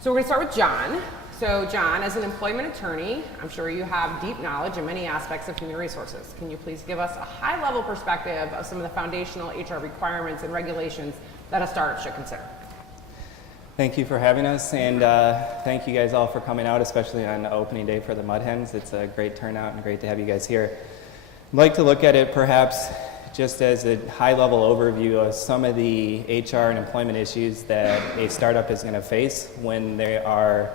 So we're going to start with John. So John, as an employment attorney, I'm sure you have deep knowledge in many aspects of human resources. Can you please give us a high-level perspective of some of the foundational HR requirements and regulations that a startup should consider? Thank you for having us, and thank you guys all for coming out, especially on the opening day for the Mud Hens. It's a great turnout and great to have you guys here. I'd like to look at it perhaps just as a high-level overview of some of the HR and employment issues that a startup is going to face when they are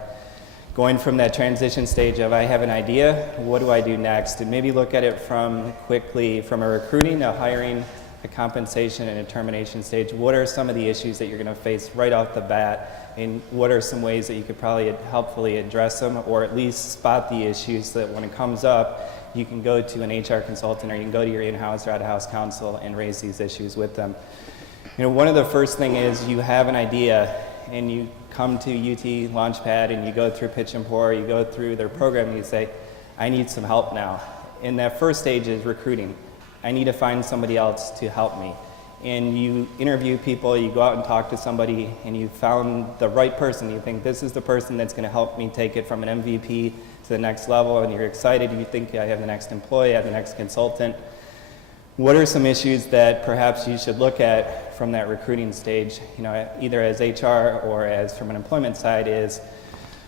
going from that transition stage of I have an idea, what do I do next? And maybe look at it from a recruiting, a hiring, a compensation, and a termination stage. What are some of the issues that you're going to face right off the bat? And what are some ways that you could probably helpfully address them, or at least spot the issues so that when it comes up, you can go to an HR consultant or you can go to your in-house or out-of-house counsel and raise these issues with them. You know, one of the first thing is you have an idea and you come to UT Launchpad and you go through Pitch and Pour, you go through their program and you say, I need some help now. And that first stage is recruiting. I need to find somebody else to help me. And you interview people, you go out and talk to somebody, and you found the right person. You think this is the person that's going to help me take it from an MVP to the next level, and you're excited. You think I have the next employee, I have the next consultant. What are some issues that perhaps you should look at from that recruiting stage, you know, either as HR or as from an employment side is,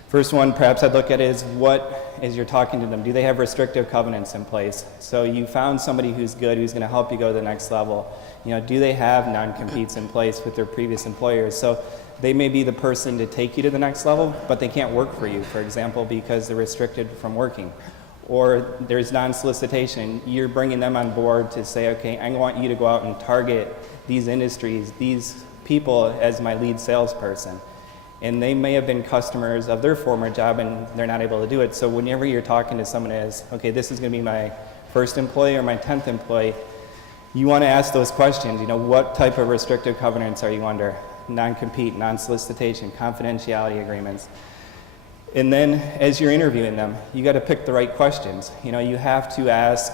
first one perhaps I'd look at is what, as you're talking to them, do they have restrictive covenants in place? So you found somebody who's good, who's going to help you go to the next level. You know, do they have non-competes in place with their previous employers? So they may be the person to take you to the next level, but they can't work for you, for example, because they're restricted from working. Or there's non-solicitation. You're bringing them on board to say, okay, I want you to go out and target these industries, these people as my lead salesperson. And they may have been customers of their former job and they're not able to do it. So whenever you're talking to someone as, okay, this is going to be my first employee or my 10th employee, you want to ask those questions. You know, what type of restrictive covenants are you under? Non-compete, non-solicitation, confidentiality agreements. And then as you're interviewing them, you got to pick the right questions. You know, you have to ask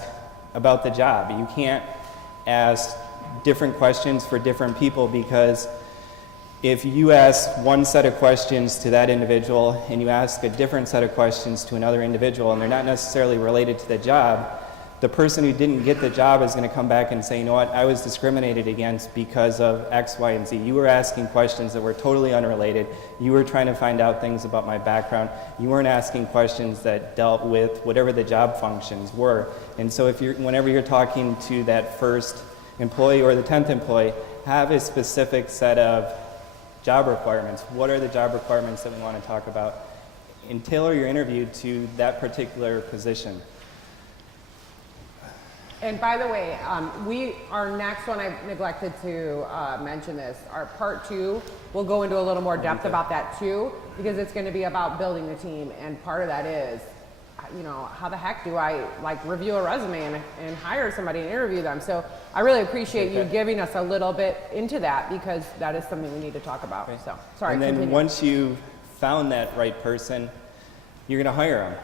about the job. You can't ask different questions for different people, because if you ask one set of questions to that individual and you ask a different set of questions to another individual and they're not necessarily related to the job, the person who didn't get the job is going to come back and say, you know what, I was discriminated against because of X, Y, and Z. You were asking questions that were totally unrelated. You were trying to find out things about my background. You weren't asking questions that dealt with whatever the job functions were. And so whenever you're talking to that first employee or the 10th employee, have a specific set of job requirements. What are the job requirements that we want to talk about? And tailor your interview to that particular position. And by the way, our next one, I neglected to mention this, our part 2 will go into a little more depth about that too, because it's going to be about building the team, and part of that is, you know, how the heck do I review a resume and hire somebody and interview them? So I really appreciate you giving us a little bit into that, because that is something we need to talk about. Okay. So sorry. And then once you've found that right person, you're going to hire them.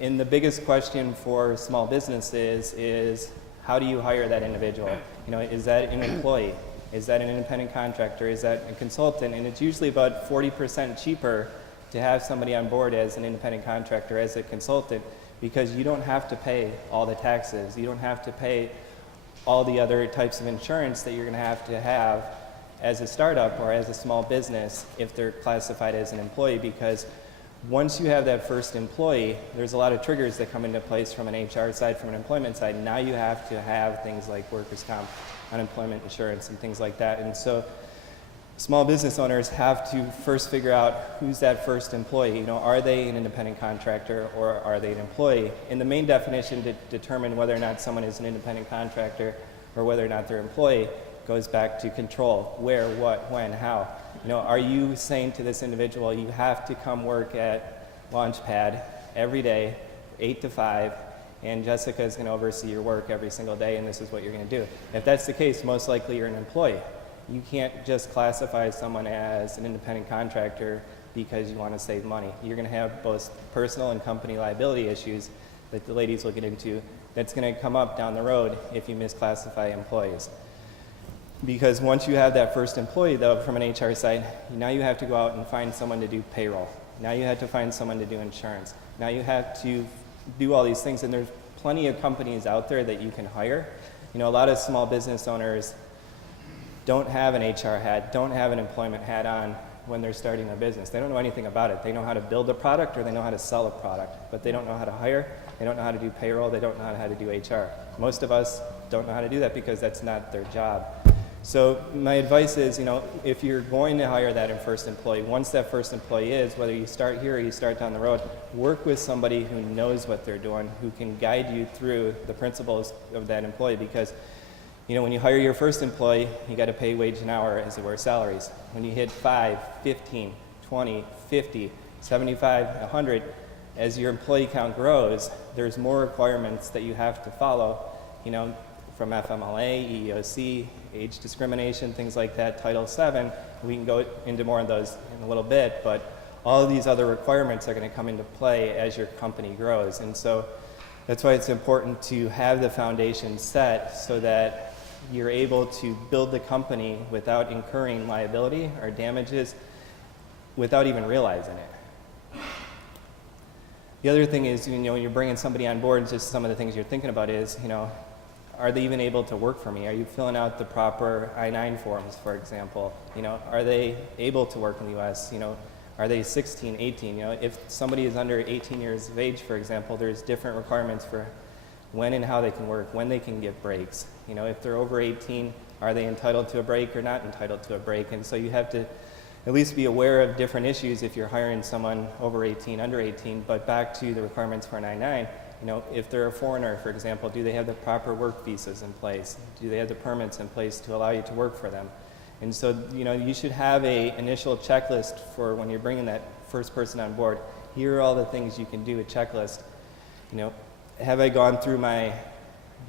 And the biggest question for small businesses is, how do you hire that individual? You know, is that an employee? Is that an independent contractor? Is that a consultant? And it's usually about 40% cheaper to have somebody on board as an independent contractor, as a consultant, because you don't have to pay all the taxes. You don't have to pay all the other types of insurance that you're going to have as a startup or as a small business if they're classified as an employee, because once you have that first employee, there's a lot of triggers that come into place from an HR side, from an employment side. Now you have to have things like workers' comp, unemployment insurance, and things like that. And so small business owners have to first figure out who's that first employee. You know, are they an independent contractor or are they an employee? And the main definition to determine whether or not someone is an independent contractor or whether or not they're an employee goes back to control. Where, what, when, how. You know, are you saying to this individual, you have to come work at Launchpad every day, 8 to 5, and Jessica is going to oversee your work every single day, and this is what you're going to do? If that's the case, most likely you're an employee. You can't just classify someone as an independent contractor because you want to save money. You're going to have both personal and company liability issues that the ladies will get into that's going to come up down the road if you misclassify employees. Because once you have that first employee, though, from an HR side, now you have to go out and find someone to do payroll. Now you have to find someone to do insurance. Now you have to do all these things, and there's plenty of companies out there that you can hire. You know, a lot of small business owners don't have an HR hat, don't have an employment hat on when they're starting a business. They don't know anything about it. They know how to build a product or they know how to sell a product, but they don't know how to hire, they don't know how to do payroll, they don't know how to do HR. Most of us don't know how to do that because that's not their job. So my advice is, you know, if you're going to hire that first employee, once that first employee is, whether you start here or you start down the road, work with somebody who knows what they're doing, who can guide you through the principles of that employee, because you know, when you hire your first employee, you got to pay wage and hour, as it were, salaries. When you hit 5, 15, 20, 50, 75, 100, as your employee count grows, there's more requirements that you have to follow, you know, from FMLA, EEOC, age discrimination, things like that, Title VII. We can go into more of those in a little bit, but all of these other requirements are going to come into play as your company grows. And so that's why it's important to have the foundation set so that you're able to build the company without incurring liability or damages without even realizing it. The other thing is, you know, when you're bringing somebody on board, just some of the things you're thinking about is, you know, are they even able to work for me? Are you filling out the proper I-9 forms, for example? You know, are they able to work in the U.S.? You know, are they 16, 18? You know, if somebody is under 18 years of age, for example, there's different requirements for when and how they can work, when they can get breaks. You know, if they're over 18, are they entitled to a break or not entitled to a break? And so you have to at least be aware of different issues if you're hiring someone over 18, under 18. But back to the requirements for an I-9, you know, if they're a foreigner, for example, do they have the proper work visas in place? Do they have the permits in place to allow you to work for them? And so, you know, you should have a initial checklist for when you're bringing that first person on board. Here are all the things you can do, a checklist. You know, have I gone through my,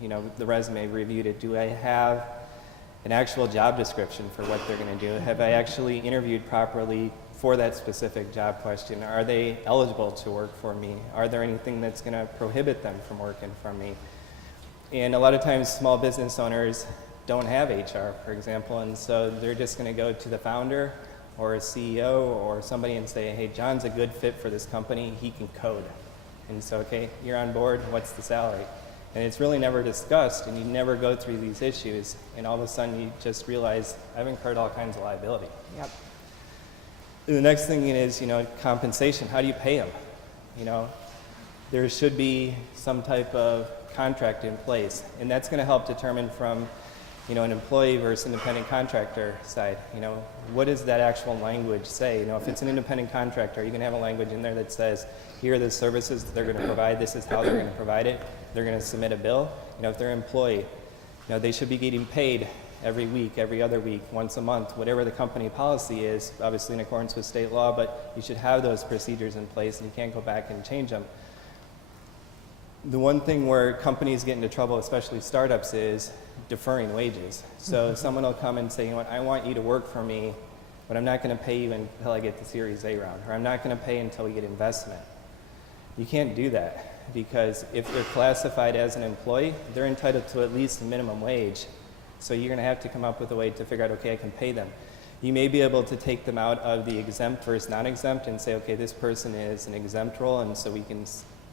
you know, the resume, reviewed it? Do I have an actual job description for what they're going to do? Have I actually interviewed properly for that specific job question? Are they eligible to work for me? Are there anything that's going to prohibit them from working for me? And a lot of times small business owners don't have HR, for example, and so they're just going to go to the founder or a CEO or somebody and say, hey, John's a good fit for this company, he can code. And so, okay, you're on board, what's the salary? And it's really never discussed, and you never go through these issues, and all of a sudden you just realize, I've incurred all kinds of liability. Yep. The next thing is, you know, compensation. How do you pay them? You know, there should be some type of contract in place, and that's going to help determine from, you know, an employee versus independent contractor side. You know, what does that actual language say? You know, if it's an independent contractor, you can have a language in there that says, here are the services that they're going to provide, this is how they're going to provide it, they're going to submit a bill. You know, if they're an employee, you know, they should be getting paid every week, every other week, once a month, whatever the company policy is, obviously in accordance with state law, but you should have those procedures in place and you can't go back and change them. The one thing where companies get into trouble, especially startups, is deferring wages. So someone will come and say, you know what, I want you to work for me, but I'm not going to pay you until I get the Series A round, or I'm not going to pay until we get investment. You can't do that, because if they're classified as an employee, they're entitled to at least a minimum wage. So you're going to have to come up with a way to figure out, okay, I can pay them. You may be able to take them out of the exempt versus non-exempt and say, okay, this person is an exempt role, and so we can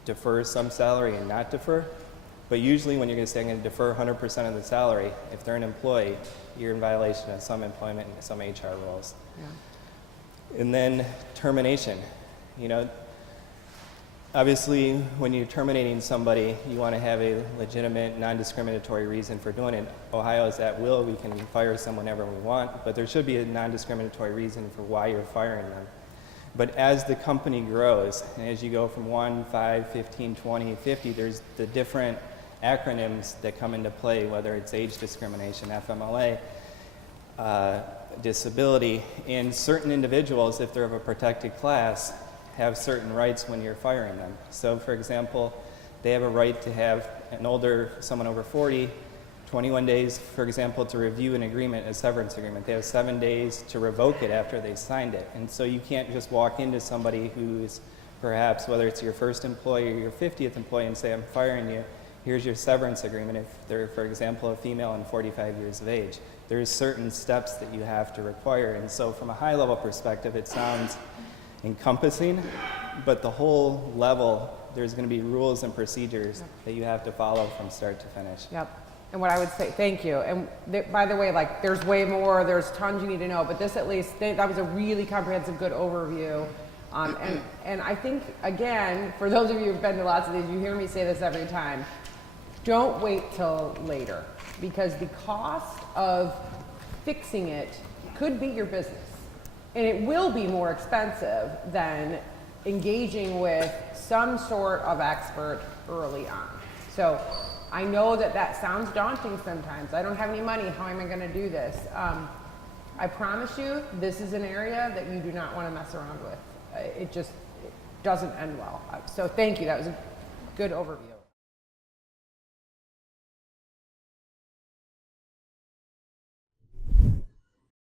defer some salary and not defer. But usually when you're going to say, I'm going to defer 100% of the salary, if they're an employee, you're in violation of some employment and some HR rules. Yeah. And then termination. You know, obviously, when you're terminating somebody, you want to have a legitimate, non-discriminatory reason for doing it. Ohio is at will. We can fire someone whenever we want, but there should be a non-discriminatory reason for why you're firing them. But as the company grows, and as you go from 1, 5, 15, 20, 50, there's the different acronyms that come into play, whether it's age discrimination, FMLA, disability, and certain individuals, if they're of a protected class, have certain rights when you're firing them. So for example, they have a right to have someone over 40, 21 days, for example, to review an agreement, a severance agreement. They have 7 days to revoke it after they signed it. And so you can't just walk into somebody who's perhaps, whether it's your first employee or your 50th employee, and say, I'm firing you, here's your severance agreement. If they're, for example, a female and 45 years of age, there's certain steps that you have to require. And so from a high level perspective, it sounds encompassing, but the whole level, there's going to be rules and procedures that you have to follow from start to finish. Yep. And what I would say, thank you. And by the way, like there's way more, there's tons you need to know, but this at least, that was a really comprehensive, good overview. And I think, again, for those of you who've been to lots of these, you hear me say this every time, don't wait till later, because the cost of fixing it could be your business. And it will be more expensive than engaging with some sort of expert early on. So I know that that sounds daunting sometimes. I don't have any money, how am I gonna do this? I promise you, this is an area that you do not wanna mess around with. It doesn't end well. So thank you, that was a good overview.